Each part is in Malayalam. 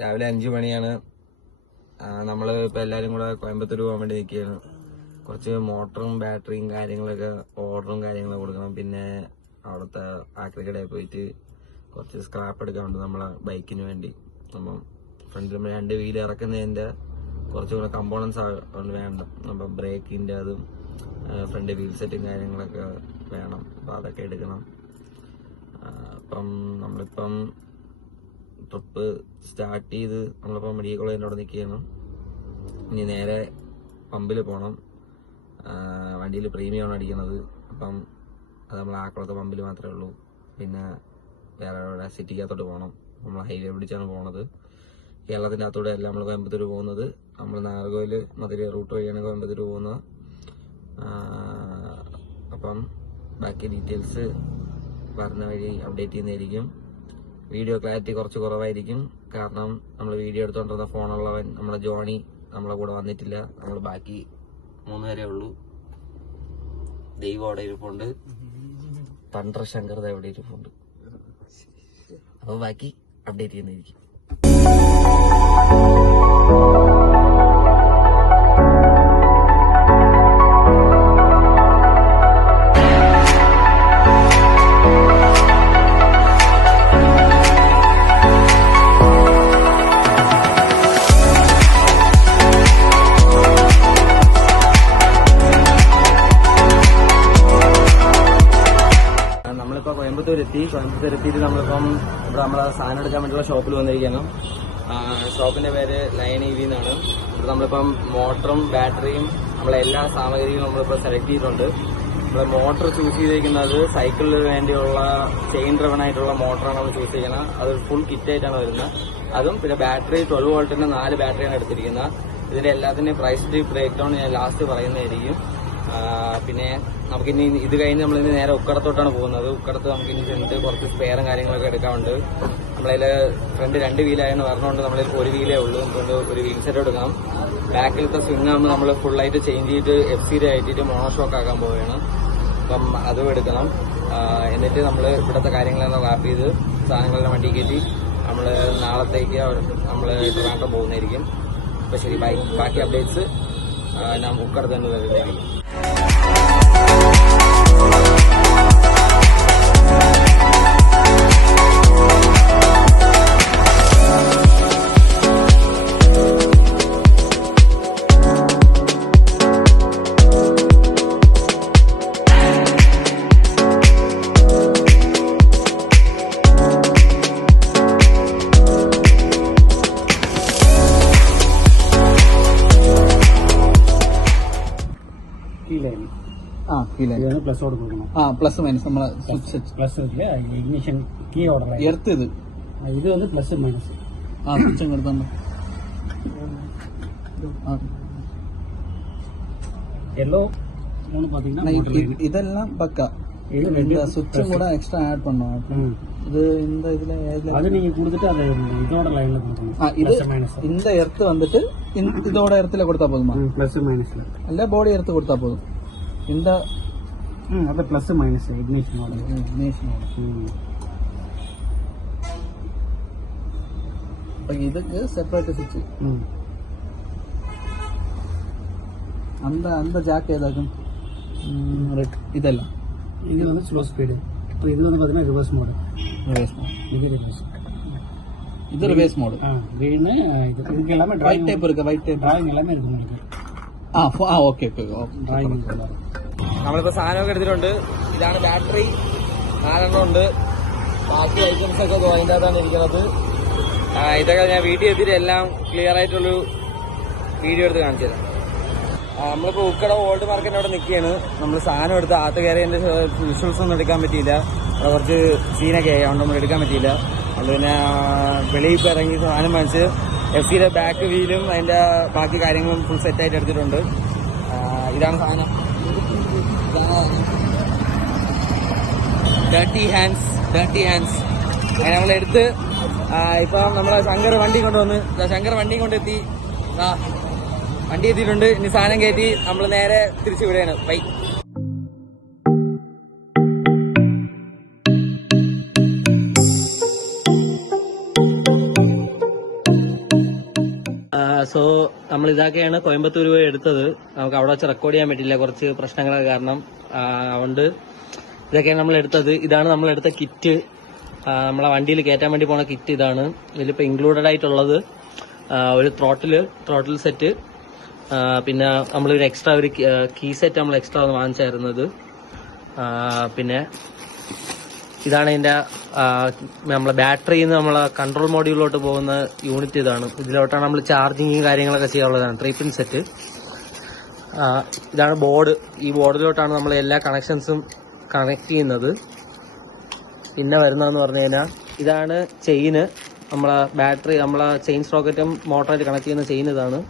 രാവിലെ 5 മണിയാണ്. നമ്മള് ഇപ്പൊ എല്ലാരും കൂടെ കോയമ്പത്തൂർ പോകാൻ വേണ്ടി നിൽക്കുകയാണ്. കുറച്ച് മോട്ടറും ബാറ്ററിയും കാര്യങ്ങളൊക്കെ ഓർഡറും കാര്യങ്ങളൊക്കെ കൊടുക്കണം. പിന്നെ അവിടുത്തെ ആക്രിക്കടയിൽ പോയിട്ട് കുറച്ച് സ്ക്രാപ്പ് എടുക്കാറുണ്ട് നമ്മളെ ബൈക്കിന് വേണ്ടി. അപ്പം ഫ്രണ്ടിൽ 2 വീൽ ഇറക്കുന്നതിന്റെ കുറച്ചും കൂടെ കമ്പോണൻസ് വേണം. അപ്പം ബ്രേക്കിന്റെ അതും ഫ്രണ്ട് വീൽ സെറ്റും കാര്യങ്ങളൊക്കെ വേണം. അപ്പം അതൊക്കെ എടുക്കണം. അപ്പം നമ്മളിപ്പം ട്രിപ്പ് സ്റ്റാർട്ട് ചെയ്ത് നമ്മളിപ്പം മെഡിക്കൽ കോളേജിൻ്റെ അവിടെ നിൽക്കുകയാണ്. ഇനി നേരെ പമ്പിൽ പോകണം. വണ്ടിയിൽ പ്രീമിയമാണ് അടിക്കുന്നത്. അപ്പം അത് നമ്മൾ ആക്കുളത്തെ പമ്പിൽ മാത്രമേ ഉള്ളൂ. പിന്നെ വേറെ എവിടെ സിറ്റിക്കകത്തോട്ട് പോകണം. നമ്മൾ ഹൈവേ പിടിച്ചാണ് പോകുന്നത്. കേരളത്തിൻ്റെ അകത്തൂടെ അല്ല നമ്മൾ കോയമ്പത്തൂർ പോകുന്നത്. നമ്മൾ നാഗർകോവിൽ മധുര റൂട്ട് വഴിയാണ് കോയമ്പത്തൂർ പോകുന്നത്. അപ്പം ബാക്കി ഡീറ്റെയിൽസ് പറഞ്ഞ വഴി അപ്ഡേറ്റ് ചെയ്യുന്നതായിരിക്കും. വീഡിയോ ക്ലാരിറ്റി കുറച്ച് കുറവായിരിക്കും. കാരണം നമ്മൾ വീഡിയോ എടുത്തുകൊണ്ടിരുന്ന ഫോണുള്ളവൻ നമ്മുടെ ജോണി നമ്മളെ കൂടെ വന്നിട്ടില്ല. നമ്മൾ ബാക്കി 3 പേരേ ഉള്ളൂ. ദൈവം അവിടെ ഇരിപ്പുണ്ട്. തണ്ട്ര ശങ്കർ അവിടെ ഇരിപ്പുണ്ട്. അപ്പോൾ ബാക്കി അപ്ഡേറ്റ് ചെയ്യുന്നതായിരിക്കും. കോയമ്പത്തൂർ എത്തിയിട്ട് നമ്മളിപ്പം ഇവിടെ നമ്മളെ സാധനം എടുക്കാൻ വേണ്ടിയുള്ള ഷോപ്പിൽ വന്നിരിക്കണം. ഷോപ്പിന്റെ പേര് ലയൺ EV എന്നാണ്. ഇവിടെ നമ്മളിപ്പം മോട്ടറും ബാറ്ററിയും നമ്മളെ എല്ലാ സാമഗ്രികളും നമ്മളിപ്പോൾ സെലക്ട് ചെയ്തിട്ടുണ്ട്. ഇവിടെ മോട്ടർ ചൂസ് ചെയ്തിരിക്കുന്നത് സൈക്കിളിന് വേണ്ടിയുള്ള ചെയിൻ ഡ്രവൺ ആയിട്ടുള്ള മോട്ടറാണ് നമ്മൾ ചൂസ് ചെയ്യുന്നത്. അത് ഫുൾ കിറ്റ് ആയിട്ടാണ് വരുന്നത്. അതും പിന്നെ ബാറ്ററി 12 വോൾട്ടിന്റെ 4 ബാറ്ററിയാണ് എടുത്തിരിക്കുന്നത്. ഇതിന്റെ എല്ലാത്തിന്റെയും പ്രൈസ് ബ്രേക്ക് ഡൗൺ ഞാൻ ലാസ്റ്റ് പറയുന്നതായിരിക്കും. പിന്നെ നമുക്കിനി ഇത് കഴിഞ്ഞ് നമ്മളിനി നേരെ ഉക്കടത്തോട്ടാണ് പോകുന്നത്. ഉക്കടത്ത് നമുക്കിനി ചെന്നിട്ട് കുറച്ച് സ്പെയറും കാര്യങ്ങളൊക്കെ എടുക്കാറുണ്ട്. നമ്മളതിൽ ഫ്രണ്ട് 2 വീലായാണ് പറഞ്ഞുകൊണ്ട് നമ്മളിൽ 1 വീലേ ഉള്ളൂ. അതുകൊണ്ട് ഒരു വീൽ സെറ്റ് എടുക്കണം. ബാക്കിലത്തെ സ്വിങ് ആകുമ്പോൾ നമ്മൾ ഫുള്ളായിട്ട് ചേഞ്ച് ചെയ്തിട്ട് FC ആയിട്ട് മോണോഷോക്ക് ആക്കാൻ പോവുകയാണ്. അപ്പം അതും എടുക്കണം. എന്നിട്ട് നമ്മൾ ഇവിടുത്തെ കാര്യങ്ങളെല്ലാം റാപ്പ് ചെയ്ത് സാധനങ്ങളുടെ വണ്ടി കയറ്റി നമ്മൾ നാളത്തേക്ക് നമ്മൾ ട്രിവാൻഡ്രം പോകുന്നതായിരിക്കും. അപ്പോൾ ശരി, ബാക്കി അപ്ഡേറ്റ്സ് ഞാൻ ഉക്കടത്ത് തന്നെ വരുന്നതായിരിക്കും. പ്ലസ് കൊടുക്കണം. പ്ലസ് മൈനസ് നമ്മളെ plus ignition key order earth ഇത് വന്ന് പ്ലസ് മൈനസ് സ്വിച്ച് എടുത്തോണ്ട് യെല്ലോ பாத்தீங்கன்னா இதெல்லாம் பக்கா. இந்த சுவிட்சும் கூட எக்ஸ்ட்ரா ஆட் பண்ணுவோம். இது இந்த இதுல அது நீங்க கொடுத்துட்டு அது இதோட லைன்ல கொடுக்கணும். இது இந்த எர்த் வந்துட்டு இதோட எர்த்துல கொடுத்தா போதுமா? பிளஸ் மைனஸ்ல இல்ல பாடி எர்த் கொடுத்தா போதும். இந்த அது பிளஸ் மைனஸ் இக்னிஷனோட இதுக்கு செப்பரேட் சுவிட்ச். அந்த அந்த ஜாக் ஏதாக்கும் இதெல்லாம் இது வந்து ஸ்லோ ஸ்பீடு. இப்போ இது வந்து பாத்தீங்கன்னா ரிவர்ஸ் மோட். இது ரிவர்ஸ். இது ரிவர்ஸ் மோட். green இதுக்கு எல்லாமே ஒயிட் டைப் இருக்கு. ஒயிட் டைப் டிராயிங் எல்லாமே இருக்கு உங்களுக்கு. ഓക്കെ டிராயிங் നമ്മളിപ്പോ സാധനമൊക്കെ എടുത്തിട്ടുണ്ട്. ഇതാണ് ബാറ്ററി 4 ഉണ്ട്. ബാക്കി ഐറ്റംസ് ഒക്കെ അതിൻ്റെ അകത്താണ് ഇരിക്കുന്നത്. ഇതൊക്കെ ഞാൻ വീട്ടിൽ എത്തിയിട്ട് എല്ലാം ക്ലിയർ ആയിട്ടുള്ളൊരു വീഡിയോ എടുത്ത് കാണിച്ചു തരാം. നമ്മളിപ്പോൾ ഉക്കട ഓൾഡ് മാർക്കറ്റിൻ്റെ അവിടെ നിൽക്കുകയാണ്. നമ്മൾ സാധനം എടുത്ത് അകത്ത് കയറി എൻ്റെ വിഷ്വൽസ് ഒന്നും എടുക്കാൻ പറ്റിയില്ല. അവിടെ കുറച്ച് സീനൊക്കെ ആയി, അതുകൊണ്ട് നമ്മൾ എടുക്കാൻ പറ്റിയില്ല. അതുകൊണ്ട് പിന്നെ വെളിയിൽ ഇപ്പോൾ ഇറങ്ങി സാധനം വാങ്ങിച്ച് FC ബാക്ക് വീലും അതിൻ്റെ ബാക്കി കാര്യങ്ങളും ഫുൾ സെറ്റായിട്ട് എടുത്തിട്ടുണ്ട്. ഇതാണ് സാധനം. ഡർട്ടി ഹാൻഡ്സ് അങ്ങനെ നമ്മളെടുത്ത് ഇപ്പം നമ്മളെ ശങ്കർ വണ്ടി കൊണ്ടുവന്ന് ശങ്കർ വണ്ടി കൊണ്ടെത്തി. വണ്ടി എത്തിയിട്ടുണ്ട്. ഇനി സാധനം കയറ്റി നമ്മൾ നേരെ തിരിച്ചു വിടുകയാണ്. ബൈ. സോ നമ്മൾ ഇതൊക്കെയാണ് കോയമ്പത്തൂർ പോയി എടുത്തത്. നമുക്ക് അവിടെ വെച്ച് റെക്കോർഡ് ചെയ്യാൻ പറ്റില്ല, കുറച്ച് പ്രശ്നങ്ങളൊക്കെ കാരണം. അതുകൊണ്ട് ഇതൊക്കെയാണ് നമ്മൾ എടുത്തത്. ഇതാണ് നമ്മൾ എടുത്ത കിറ്റ്, നമ്മളെ വണ്ടിയിൽ കയറ്റാൻ വേണ്ടി പോണ കിറ്റ് ഇതാണ്. ഇതിലിപ്പോൾ ഇൻക്ലൂഡഡ് ആയിട്ടുള്ളത് ഒരു ത്രോട്ടിൽ സെറ്റ്, പിന്നെ നമ്മളൊരു എക്സ്ട്രാ ഒരു കീ സെറ്റ് നമ്മൾ എക്സ്ട്രാ ഒന്ന് വാങ്ങിച്ചായിരുന്നത്. പിന്നെ ഇതാണ് ഇതിൻ്റെ നമ്മളെ ബാറ്ററിയിൽ നിന്ന് നമ്മളെ കൺട്രോൾ മോഡ്യൂളിലോട്ട് പോകുന്ന യൂണിറ്റ് ഇതാണ്. ഇതിലോട്ടാണ് നമ്മൾ ചാർജിങ് കാര്യങ്ങളൊക്കെ ചെയ്യാനുള്ളതാണ്. 3-pin set. ഇതാണ് ബോർഡ്. ഈ ബോർഡിലോട്ടാണ് നമ്മൾ എല്ലാ കണക്ഷൻസും കണക്ട് ചെയ്യുന്നത്. പിന്നെ വരുന്നതെന്ന് പറഞ്ഞു കഴിഞ്ഞാൽ ഇതാണ് ചെയിന്. നമ്മളെ ബാറ്ററി, നമ്മളെ ചെയിൻ സ്പ്രോക്കറ്റും മോട്ടറായിട്ട് കണക്ട് ചെയ്യുന്ന ചെയിൻ ഇതാണ്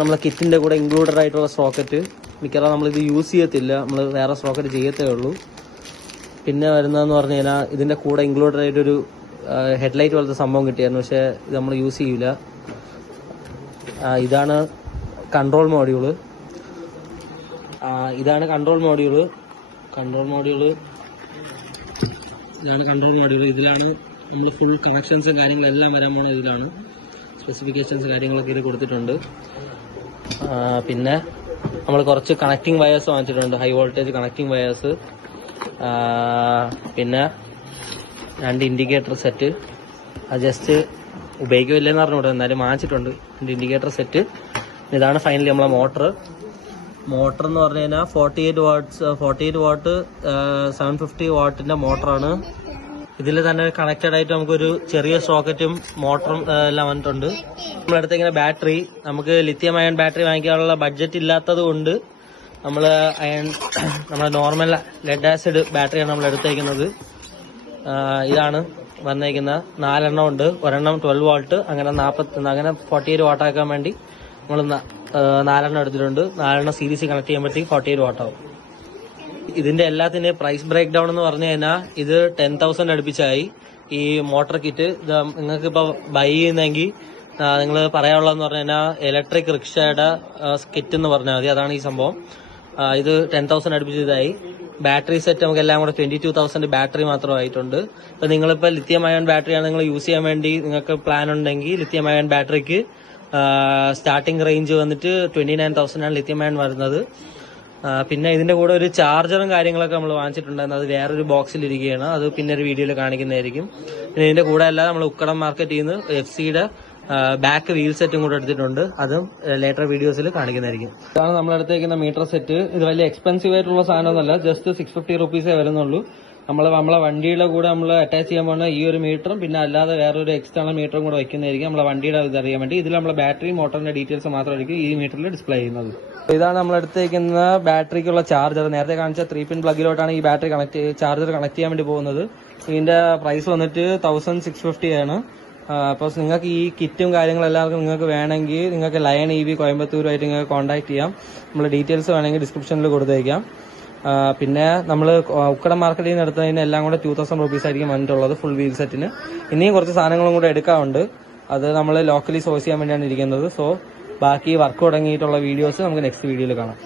നമ്മളെ കിറ്റിൻ്റെ കൂടെ ഇൻക്ലൂഡഡ് ആയിട്ടുള്ള സ്പ്രോക്കറ്റ്. മിക്കവാറും നമ്മളിത് യൂസ് ചെയ്യത്തില്ല, നമ്മൾ വേറെ സ്പ്രോക്കറ്റ് ചെയ്യത്തേ ഉള്ളൂ. പിന്നെ വരുന്നതെന്ന് പറഞ്ഞു കഴിഞ്ഞാൽ ഇതിൻ്റെ കൂടെ ഇൻക്ലൂഡഡ് ആയിട്ടൊരു ഹെഡ്ലൈറ്റ് പോലത്തെ സംഭവം കിട്ടിയായിരുന്നു, പക്ഷേ ഇത് നമ്മൾ യൂസ് ചെയ്യില്ല. ഇതാണ് കൺട്രോൾ മോഡ്യൂള്. ഇതാണ് കൺട്രോൾ മോഡ്യൂള്. ഇതിലാണ് നമ്മൾ ഫുൾ കണക്ഷൻസും കാര്യങ്ങളെല്ലാം വരാൻ പോകുന്നത്. ഇതിലാണ് സ്പെസിഫിക്കേഷൻസ് കാര്യങ്ങളൊക്കെ ഇത് കൊടുത്തിട്ടുണ്ട്. പിന്നെ നമ്മൾ കുറച്ച് കണക്റ്റിംഗ് വയേഴ്സ് വാങ്ങിച്ചിട്ടുണ്ട്, ഹൈ വോൾട്ടേജ് കണക്റ്റിംഗ് വയേഴ്സ്. പിന്നെ 2 ഇൻഡിക്കേറ്റർ സെറ്റ്. അത് ജസ്റ്റ് ഉപയോഗിക്കില്ലെന്ന് പറഞ്ഞുകൂടെ, എന്നാലും വാങ്ങിച്ചിട്ടുണ്ട് 2 ഇൻഡിക്കേറ്റർ സെറ്റ്. ഇതാണ് ഫൈനലി നമ്മളെ മോട്ടർ എന്ന് പറഞ്ഞു കഴിഞ്ഞാൽ 48 വാട്ട് 750 വാട്ടിന്റെ മോട്ടറാണ്. ഇതിൽ തന്നെ കണക്റ്റഡ് ആയിട്ട് നമുക്കൊരു ചെറിയ സോക്കറ്റും മോട്ടറും എല്ലാം വന്നിട്ടുണ്ട്. നമ്മളടുത്ത് ഇങ്ങനെ ബാറ്ററി, നമുക്ക് ലിഥിയം അയൺ ബാറ്ററി വാങ്ങിക്കാനുള്ള ബഡ്ജറ്റ് ഇല്ലാത്തത് കൊണ്ട് നമ്മുടെ നോർമൽ ലെഡ് ആസിഡ് ബാറ്ററിയാണ് നമ്മൾ എടുത്തേക്കുന്നത്. ഇതാണ് വന്നേക്കുന്ന 4 എണ്ണം ഉണ്ട്. ഒരെണ്ണം 12 വാട്ട്, അങ്ങനെ 48 വാട്ടാക്കാൻ വേണ്ടി നമ്മൾ 4 എണ്ണം എടുത്തിട്ടുണ്ട്. 4 എണ്ണം സീരീസ് കണക്ട് ചെയ്യുമ്പോഴത്തേക്ക് 48 വാട്ടാവും. ഇതിന്റെ എല്ലാത്തിന്റെ പ്രൈസ് ബ്രേക്ക് ഡൗൺ എന്ന് പറഞ്ഞു കഴിഞ്ഞാൽ ഇത് 10,000 അടുപ്പിച്ചായി. ഈ മോട്ടോർ കിറ്റ് നിങ്ങൾക്ക് ഇപ്പോൾ ബൈ ചെയ്യുന്നെങ്കിൽ നിങ്ങൾ പറയാനുള്ളതെന്ന് പറഞ്ഞു കഴിഞ്ഞാൽ ഇലക്ട്രിക് റിക്ഷയുടെ കിറ്റ് എന്ന് പറഞ്ഞാൽ മതി. അതാണ് ഈ സംഭവം. ഇത് 10,000 അടുപ്പിച്ച് ഇതായി. ബാറ്ററി സെറ്റ് നമുക്ക് എല്ലാം കൂടെ 22,000 ബാറ്ററി മാത്രമായിട്ടുണ്ട്. അപ്പോൾ നിങ്ങളിപ്പോൾ ലിഥിയം അയൺ ബാറ്ററിയാണ് നിങ്ങൾ യൂസ് ചെയ്യാൻ വേണ്ടി നിങ്ങൾക്ക് പ്ലാൻ ഉണ്ടെങ്കിൽ ലിഥിയം അയൺ ബാറ്ററിക്ക് സ്റ്റാർട്ടിംഗ് റേഞ്ച് വന്നിട്ട് 29,000 ആണ് ലിഥിയം അയൺ വരുന്നത്. പിന്നെ ഇതിന്റെ കൂടെ ഒരു ചാർജറും കാര്യങ്ങളൊക്കെ നമ്മൾ വാങ്ങിച്ചിട്ടുണ്ടായിരുന്നു. അത് വേറൊരു ബോക്സിൽ ഇരിക്കുകയാണ്, അത് പിന്നെ ഒരു വീഡിയോയിൽ കാണിക്കുന്നതായിരിക്കും. പിന്നെ ഇതിന്റെ കൂടെ അല്ലാതെ നമ്മൾ ഉക്കടം മാർക്കറ്റിൽ നിന്ന് FC-യുടെ ബാക്ക് വീൽ സെറ്റും കൂടെ എടുത്തിട്ടുണ്ട്. അതും ലേറ്റർ വീഡിയോസിൽ കാണിക്കുന്നതായിരിക്കും. ഇതാണ് നമ്മളെടുത്തേക്കുന്ന മീറ്റർ സെറ്റ്. ഇത് വലിയ എക്സ്പെൻസീവ് ആയിട്ടുള്ള സാധനമൊന്നുമല്ല, ജസ്റ്റ് 650 റുപ്പീസേ വരുന്നുള്ളൂ. നമ്മളെ വണ്ടിയുടെ കൂടെ നമ്മൾ അറ്റാച്ച് ചെയ്യാൻ പോകുന്ന ഈ ഒരു മീറ്ററും പിന്നെ അല്ലാതെ വേറൊരു എക്സ്റ്റേണൽ മീറ്ററും കൂടെ വയ്ക്കുന്നതായിരിക്കും നമ്മളെ വണ്ടിയുടെ ഇത് അറിയാൻ വേണ്ടി. ഇതിൽ നമ്മളെ ബാറ്ററി മോട്ടറിന്റെ ഡീറ്റെയിൽസ് മാത്രമായിരിക്കും ഈ മീറ്ററിൽ ഡിസ്പ്ലേ ചെയ്യുന്നത്. ഇതാണ് നമ്മൾ എടുത്തേക്കുന്ന ബാറ്ററിക്കുള്ള ചാർജർ. നേരത്തെ കാണിച്ച 3-pin പ്ലഗിലോട്ടാണ് ഈ ബാറ്ററി ചാർജർ കണക്ട് ചെയ്യാൻ വേണ്ടി പോകുന്നത്. ഇതിന്റെ പ്രൈസ് വന്നിട്ട് 1650 ആണ്. അപ്പോൾ നിങ്ങൾക്ക് ഈ കിറ്റും കാര്യങ്ങളെല്ലാവർക്കും നിങ്ങൾക്ക് വേണമെങ്കിൽ നിങ്ങൾക്ക് ലയൺ EV കോയമ്പത്തൂരുമായിട്ട് നിങ്ങൾക്ക് കോൺടാക്ട് ചെയ്യാം. നമ്മൾ ഡീറ്റെയിൽസ് വേണമെങ്കിൽ ഡിസ്ക്രിപ്ഷനിൽ കൊടുത്തേക്കാം. പിന്നെ നമ്മൾ ഉക്കടം മാർക്കറ്റിൽ നിന്ന് എടുത്തതിന് എല്ലാം കൂടെ 2,000 റുപ്പീസ് ആയിരിക്കും വന്നിട്ടുള്ളത് ഫുൾ വീൽ സെറ്റിന്. ഇനിയും കുറച്ച് സാധനങ്ങളും കൂടെ എടുക്കാറുണ്ട്, അത് നമ്മൾ ലോക്കലി സോഴ്സ് ചെയ്യാൻ വേണ്ടിയാണ് ഇരിക്കുന്നത്. സോ ബാക്കി വർക്ക് തുടങ്ങിയിട്ടുള്ള വീഡിയോസ് നമുക്ക് നെക്സ്റ്റ് വീഡിയോയിൽ കാണാം.